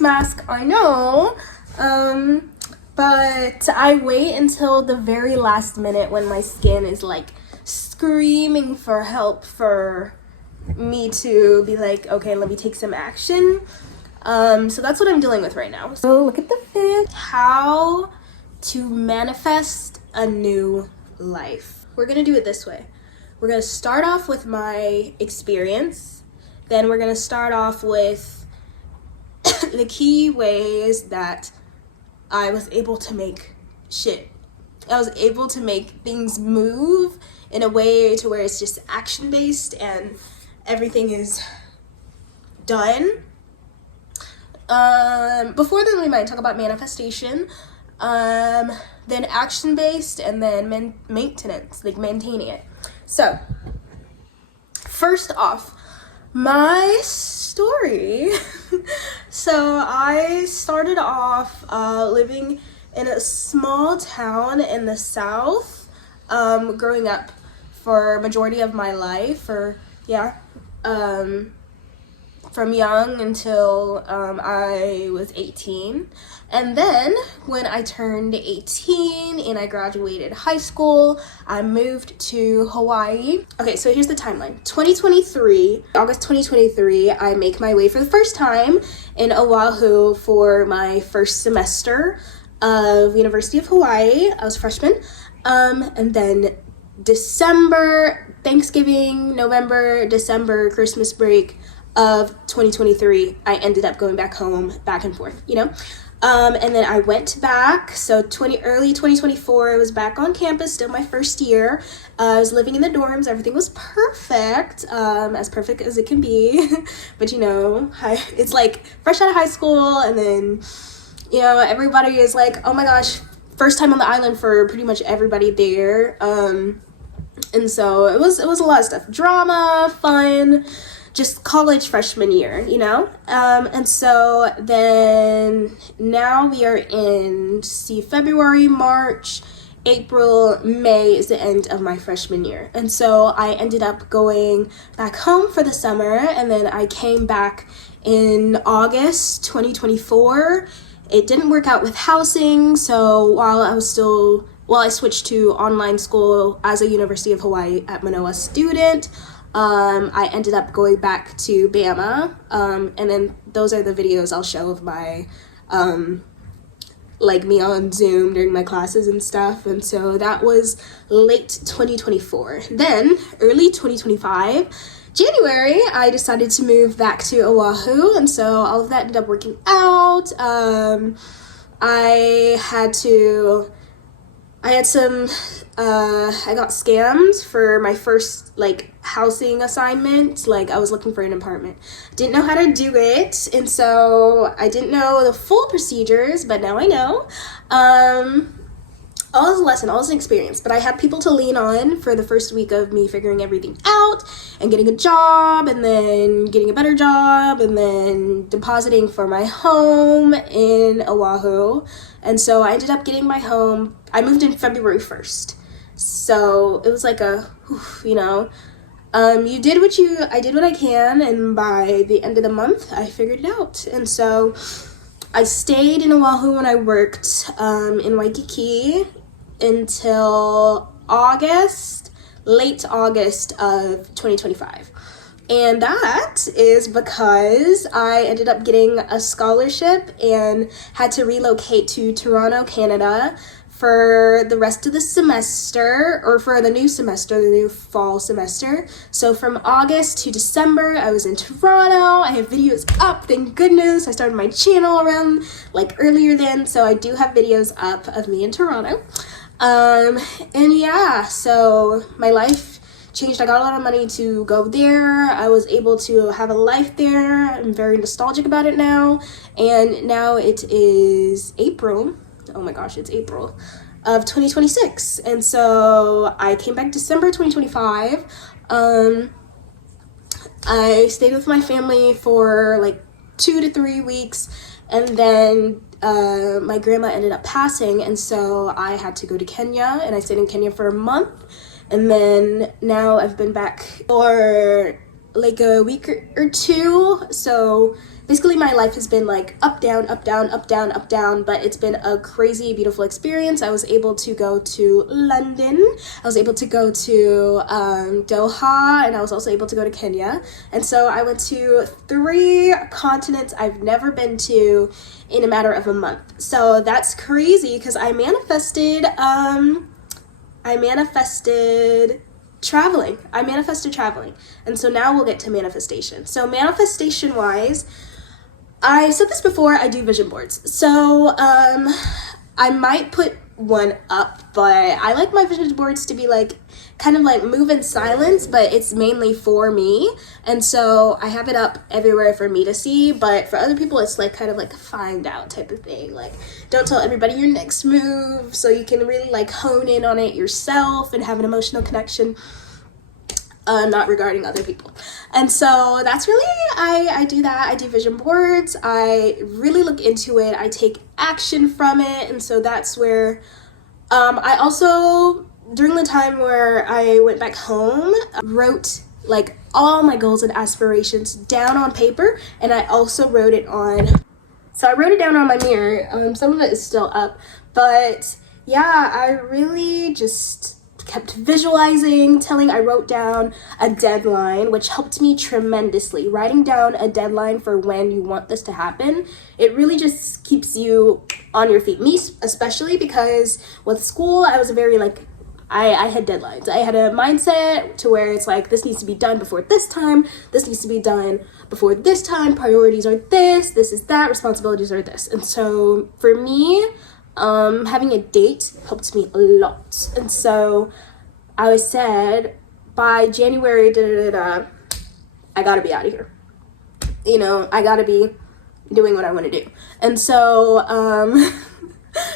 face mask, I know. But I wait until the very last minute when my skin is like screaming for help for me to be like, okay, let me take some action. So that's what I'm dealing with right now. So look at the fit. How to manifest a new life. We're gonna do it this way. We're gonna start off with my experience. Then we're gonna start off with the key ways that I was able to make shit. I was able to make things move in a way to where it's just action-based and everything is done. Before then we might talk about manifestation, then action-based, and then maintenance, like maintaining it. So, first off, my story. So I started off living in a small town in the South, growing up for majority of my life, from young until I was 18. And then when I turned 18 and I graduated high school, I moved to Hawaii. Okay, so here's the timeline. August 2023, I make my way for the first time in Oahu for my first semester of University of Hawaii. I was a freshman. And then December, Thanksgiving, November, December, Christmas break of 2023, I ended up going back home, back and forth, and then I went back. So early 2024, I was back on campus, still my first year. I was living in the dorms. Everything was perfect, as perfect as it can be. But it's like fresh out of high school, and then everybody is like, oh my gosh, first time on the island for pretty much everybody there. And so it was a lot of stuff, drama, fun, just college freshman year, and so then now we are in February, March, April, May is the end of my freshman year. And so I ended up going back home for the summer, and then I came back in August 2024. It didn't work out with housing, so while I switched to online school as a University of Hawaii at Manoa student, I ended up going back to Bama, and then those are the videos I'll show of my, like me on Zoom during my classes and stuff. And so that was late 2024. Then early 2025, January, I decided to move back to Oahu, and so all of that ended up working out. I got scammed for my first housing assignment. I was looking for an apartment. Didn't know how to do it, and so I didn't know the full procedures, but now I know. All is a lesson, all is an experience, but I had people to lean on for the first week of me figuring everything out and getting a job, and then getting a better job, and then depositing for my home in Oahu. And so I ended up getting my home. I moved in February 1st. So it was like I did what I can, and by the end of the month, I figured it out. And so I stayed in Oahu and I worked in Waikiki until late August of 2025. And that is because I ended up getting a scholarship and had to relocate to Toronto, Canada for the rest of the semester, or for the new semester, the new fall semester. So from August to December, I was in Toronto. I have videos up, thank goodness. I started my channel around earlier then, so I do have videos up of me in Toronto. And yeah, so my life changed. I got a lot of money to go there. I was able to have a life there. I'm very nostalgic about it now. And now it is April. Oh my gosh, it's April of 2026. And so I came back December 2025. I stayed with my family for 2 to 3 weeks, and then my grandma ended up passing, and so I had to go to Kenya, and I stayed in Kenya for a month. And then now I've been back for like a week or two. So basically my life has been like up, down, up, down, up, down, up, down, but it's been a crazy, beautiful experience. I was able to go to London. I was able to go to Doha, and I was also able to go to Kenya. And so I went to 3 continents I've never been to in a matter of a month. So that's crazy because I manifested traveling. I manifested traveling. And so now we'll get to manifestation. So manifestation wise, I said this before, I do vision boards. So I might put one up, but I like my vision boards to be like kind of like move in silence, but it's mainly for me. And so I have it up everywhere for me to see, but for other people it's like kind of like a find out type of thing. Like, don't tell everybody your next move, so you can really like hone in on it yourself and have an emotional connection, not regarding other people. And so that's really, I do that. I do vision boards. I really look into it. I take action from it. And so that's where I also, during the time where I went back home, wrote like all my goals and aspirations down on paper, and I also wrote it on, so I wrote it down on my mirror. Some of it is still up, but yeah, I really just kept visualizing, I wrote down a deadline, which helped me tremendously. Writing down a deadline for when you want this to happen, it really just keeps you on your feet. Me especially, because with school, I was very like, I had deadlines. I had a mindset to where it's like, this needs to be done before this time, this needs to be done before this time, priorities are this is that, responsibilities are this. And so for me, having a date helped me a lot. And so I said, by January, I gotta be out of here. You know, I gotta be doing what I want to do. And so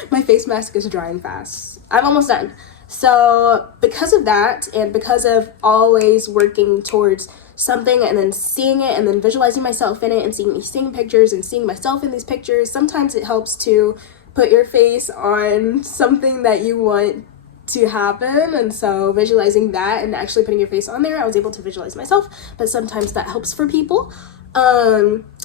my face mask is drying fast. I'm almost done. So because of that, and because of always working towards something and then seeing it and then visualizing myself in it and seeing pictures and seeing myself in these pictures, sometimes it helps to put your face on something that you want to happen. And so visualizing that and actually putting your face on there, I was able to visualize myself, but sometimes that helps for people.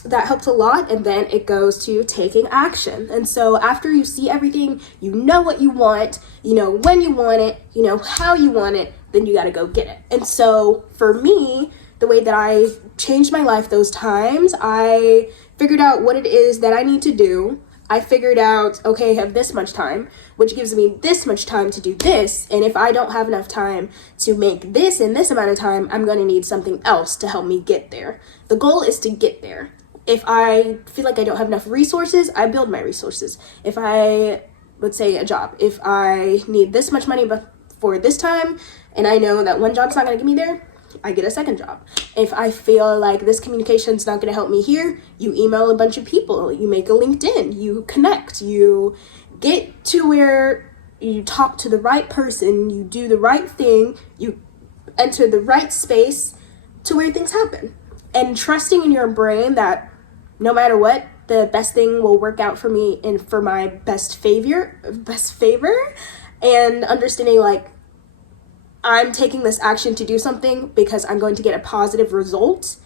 That helps a lot. And then it goes to taking action. And so after you see everything, you know what you want, you know when you want it, you know how you want it, then you got to go get it. And so for me, the way that I changed my life those times, I figured out what it is that I need to do. I figured out, okay, I have this much time, which gives me this much time to do this. And if I don't have enough time to make this in this amount of time, I'm going to need something else to help me get there. The goal is to get there. If I feel like I don't have enough resources, I build my resources. If I, let's say a job, if I need this much money before this time, and I know that one job's not going to get me there, I get a second job. If I feel like this communication's not going to help me here, you email a bunch of people, you make a LinkedIn, you connect, you get to where you talk to the right person, you do the right thing, you enter the right space to where things happen. And trusting in your brain that no matter what, the best thing will work out for me and for my best favor, and understanding like, I'm taking this action to do something because I'm going to get a positive result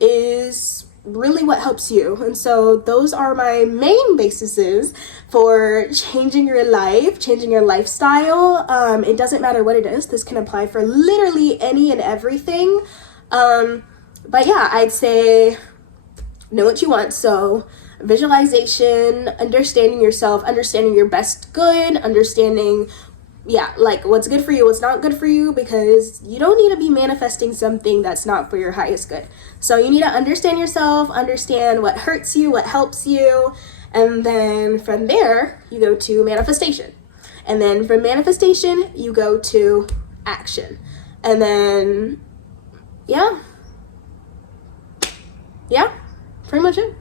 is really what helps you. And so those are my main bases for changing your life, changing your lifestyle. It doesn't matter what it is. This can apply for literally any and everything. But yeah, I'd say know what you want. So visualization, understanding yourself, understanding your best good, understanding like what's good for you, what's not good for you, because you don't need to be manifesting something that's not for your highest good. So you need to understand yourself, understand what hurts you, what helps you, and then from there you go to manifestation. And then from manifestation you go to action. And then yeah, pretty much it.